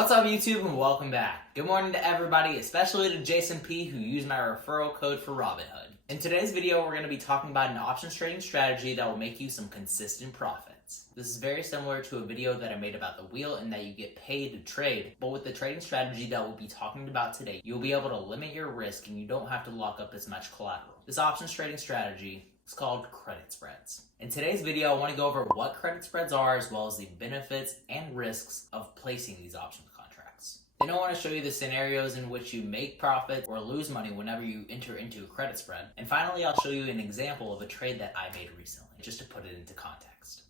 What's up YouTube and welcome back. Good morning to everybody, especially to Jason P who used my referral code for Robinhood. In today's video, we're going to be talking about an options trading strategy that will make you some consistent profits. This is very similar to a video that I made about the wheel in that you get paid to trade, but with the trading strategy that we'll be talking about today, you'll be able to limit your risk and you don't have to lock up as much collateral. This options trading strategy is called credit spreads. In today's video, I want to go over what credit spreads are as well as the benefits and risks of placing these options contracts. Then I want to show you the scenarios in which you make profit or lose money whenever you enter into a credit spread. And finally, I'll show you an example of a trade that I made recently, just to put it into context.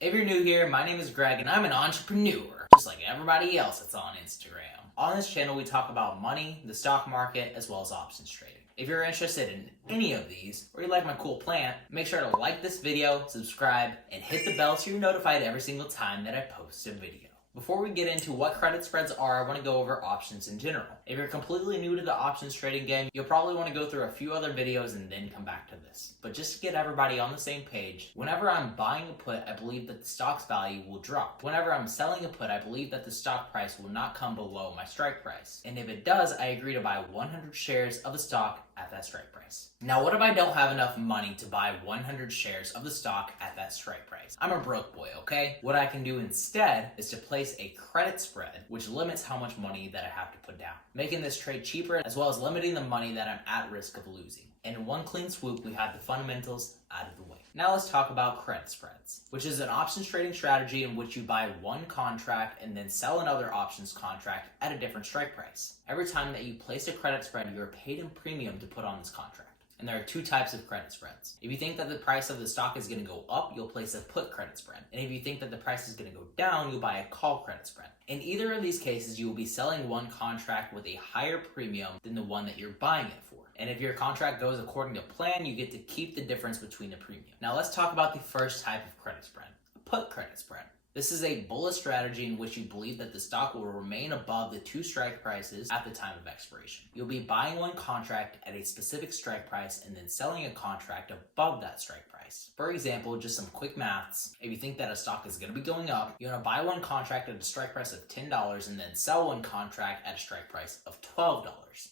If you're new here, my name is Greg and I'm an entrepreneur, just like everybody else that's on Instagram. On this channel, we talk about money, the stock market, as well as options trading. If you're interested in any of these, or you like my cool plant, make sure to like this video, subscribe, and hit the bell so you're notified every single time that I post a video. Before we get into what credit spreads are, I want to go over options in general. If you're completely new to the options trading game, you'll probably want to go through a few other videos and then come back to this. But just to get everybody on the same page, whenever I'm buying a put, I believe that the stock's value will drop. Whenever I'm selling a put, I believe that the stock price will not come below my strike price. And if it does, I agree to buy 100 shares of a stock at that strike price. Now, what if I don't have enough money to buy 100 shares of the stock at that strike price? I'm a broke boy, okay? What I can do instead is to place a credit spread, which limits how much money that I have to put down, making this trade cheaper as well as limiting the money that I'm at risk of losing. And in one clean swoop, we have the fundamentals out of the way. Now let's talk about credit spreads, which is an options trading strategy in which you buy one contract and then sell another options contract at a different strike price. Every time that you place a credit spread, you are paid in premium to put on this contract. And there are two types of credit spreads. If you think that the price of the stock is going to go up, you'll place a put credit spread. And if you think that the price is going to go down, you'll buy a call credit spread. In either of these cases, you will be selling one contract with a higher premium than the one that you're buying it for. And if your contract goes according to plan, you get to keep the difference between the premium. Now let's talk about the first type of credit spread, a put credit spread. This is a bullish strategy in which you believe that the stock will remain above the two strike prices at the time of expiration. You'll be buying one contract at a specific strike price and then selling a contract above that strike price. For example, just some quick maths. If you think that a stock is going to be going up, you want to buy one contract at a strike price of $10 and then sell one contract at a strike price of $12.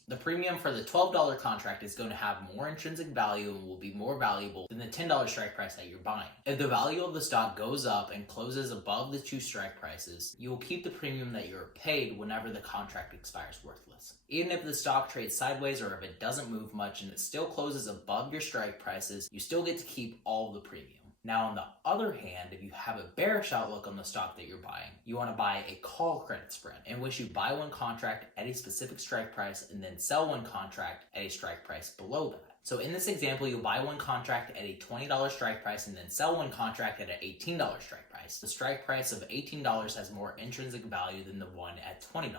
The premium for the $12 contract is going to have more intrinsic value and will be more valuable than the $10 strike price that you're buying. If the value of the stock goes up and closes above the two strike prices, you will keep the premium that you're paid whenever the contract expires worthless. Even if the stock trades sideways or if it doesn't move much and it still closes above your strike prices, you still get to keep all the premium. Now, on the other hand, if you have a bearish outlook on the stock that you're buying, you want to buy a call credit spread in which you buy one contract at a specific strike price and then sell one contract at a strike price below that. So in this example, you'll buy one contract at a $20 strike price and then sell one contract at an $18 strike price. The strike price of $18 has more intrinsic value than the one at $20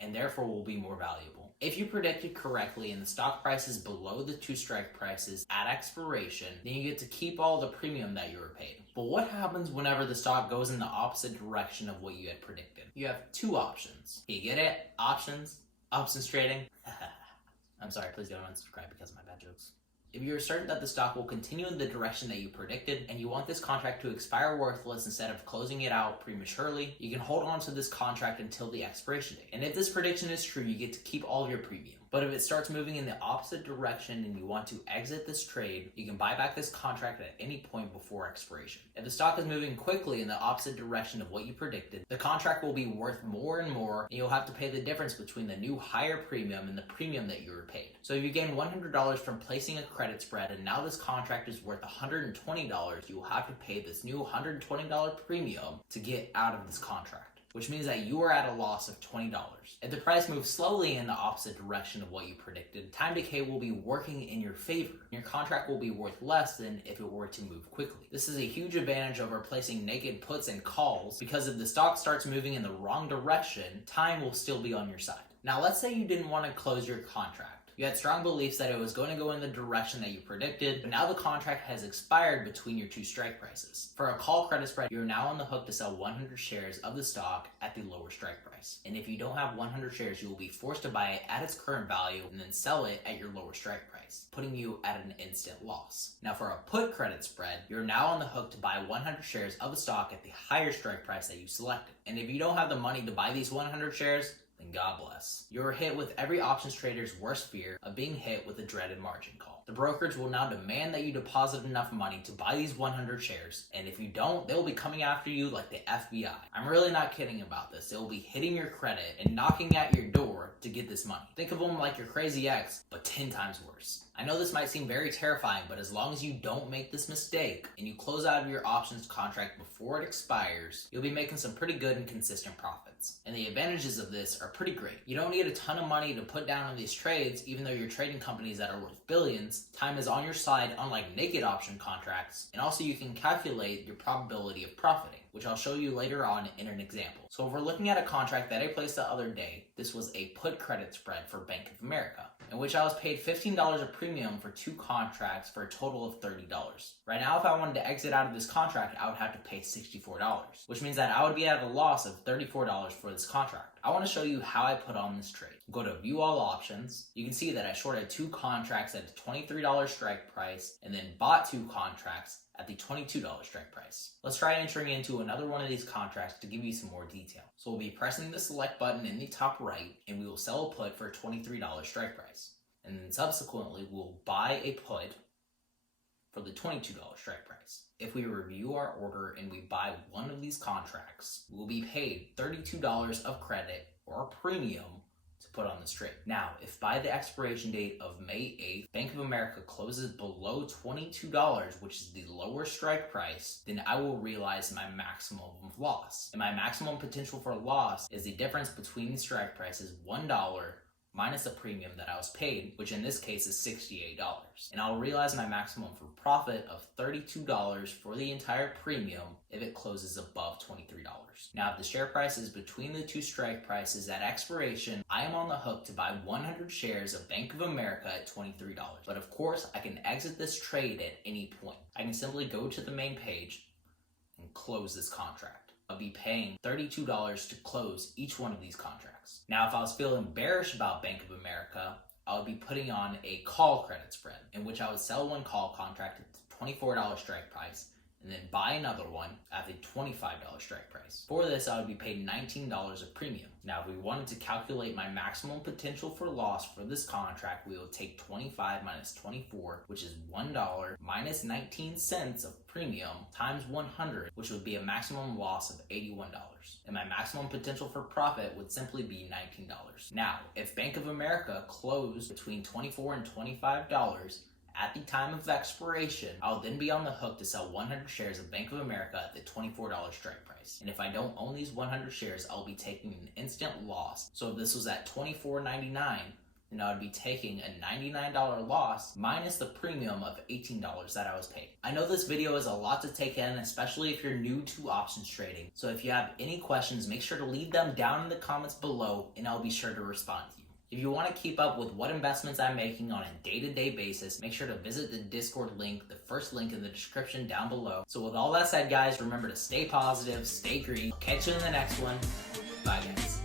and therefore will be more valuable. If you predicted correctly and the stock price is below the two strike prices at expiration, then you get to keep all the premium that you were paid. But what happens whenever the stock goes in the opposite direction of what you had predicted? You have two options. You get it? Options trading. I'm sorry, please don't unsubscribe because of my bad jokes. If you're certain that the stock will continue in the direction that you predicted and you want this contract to expire worthless instead of closing it out prematurely, you can hold on to this contract until the expiration date. And if this prediction is true, you get to keep all of your premium. But if it starts moving in the opposite direction and you want to exit this trade, you can buy back this contract at any point before expiration. If the stock is moving quickly in the opposite direction of what you predicted, the contract will be worth more and more, and you'll have to pay the difference between the new higher premium and the premium that you were paid. So if you gain $100 from placing a credit spread and now this contract is worth $120, you will have to pay this new $120 premium to get out of this contract, which means that you are at a loss of $20. If the price moves slowly in the opposite direction of what you predicted, time decay will be working in your favor. Your contract will be worth less than if it were to move quickly. This is a huge advantage over placing naked puts and calls because if the stock starts moving in the wrong direction, time will still be on your side. Now let's say you didn't want to close your contract. You had strong beliefs that it was going to go in the direction that you predicted, but now the contract has expired between your two strike prices. For a call credit spread, you're now on the hook to sell 100 shares of the stock at the lower strike price. And if you don't have 100 shares, you will be forced to buy it at its current value and then sell it at your lower strike price, putting you at an instant loss. Now for a put credit spread, you're now on the hook to buy 100 shares of the stock at the higher strike price that you selected. And if you don't have the money to buy these 100 shares, then God bless. You're hit with every options trader's worst fear of being hit with a dreaded margin call. The brokerage will now demand that you deposit enough money to buy these 100 shares, and if you don't, they'll be coming after you like the FBI. I'm really not kidding about this. They'll be hitting your credit and knocking at your door to get this money. Think of them like your crazy ex, but 10 times worse. I know this might seem very terrifying, but as long as you don't make this mistake and you close out of your options contract before it expires, you'll be making some pretty good and consistent profits. And the advantages of this are pretty great. You don't need a ton of money to put down on these trades, even though you're trading companies that are worth billions. Time is on your side, unlike naked option contracts, and also you can calculate your probability of profiting, which I'll show you later on in an example. So if we're looking at a contract that I placed the other day, this was a put credit spread for Bank of America, in which I was paid $15 a premium for 2 contracts for a total of $30. Right now, if I wanted to exit out of this contract, I would have to pay $64, which means that I would be at a loss of $34 for this contract. I want to show you how I put on this trade. Go to view all options. You can see that I shorted 2 contracts at a $23 strike price and then bought 2 contracts at the $22 strike price. Let's try entering into another one of these contracts to give you some more detail. So we'll be pressing the select button in the top right, and we will sell a put for a $23 strike price. And then subsequently, we'll buy a put for the $22 strike price. If we review our order and we buy one of these contracts, we'll be paid $32 of credit or a premium to put on this trade. Now, if by the expiration date of May 8th, Bank of America closes below $22, which is the lower strike price, then I will realize my maximum of loss. And my maximum potential for loss is the difference between the strike prices, $1 minus the premium that I was paid, which in this case is $68. And I'll realize my maximum for profit of $32 for the entire premium if it closes above $23. Now, if the share price is between the 2 strike prices at expiration, I am on the hook to buy 100 shares of Bank of America at $23. But of course, I can exit this trade at any point. I can simply go to the main page and close this contract. I'll be paying $32 to close each one of these contracts. Now, if I was feeling bearish about Bank of America, I would be putting on a call credit spread, in which I would sell one call contract at the $24 strike price and then buy another one at the $25 strike price. For this, I would be paid $19 of premium. Now, if we wanted to calculate my maximum potential for loss for this contract, we will take 25 minus 24, which is $1 minus 19 cents of premium times 100, which would be a maximum loss of $81. And my maximum potential for profit would simply be $19. Now, if Bank of America closed between $24 and $25, at the time of expiration, I'll then be on the hook to sell 100 shares of Bank of America at the $24 strike price. And if I don't own these 100 shares, I'll be taking an instant loss. So if this was at $24.99, then I would be taking a $99 loss minus the premium of $18 that I was paid. I know this video is a lot to take in, especially if you're new to options trading. So if you have any questions, make sure to leave them down in the comments below and I'll be sure to respond to you. If you want to keep up with what investments I'm making on a day-to-day basis, make sure to visit the Discord link, the first link in the description down below. So with all that said, guys, remember to stay positive, stay green. Catch you in the next one. Bye, guys.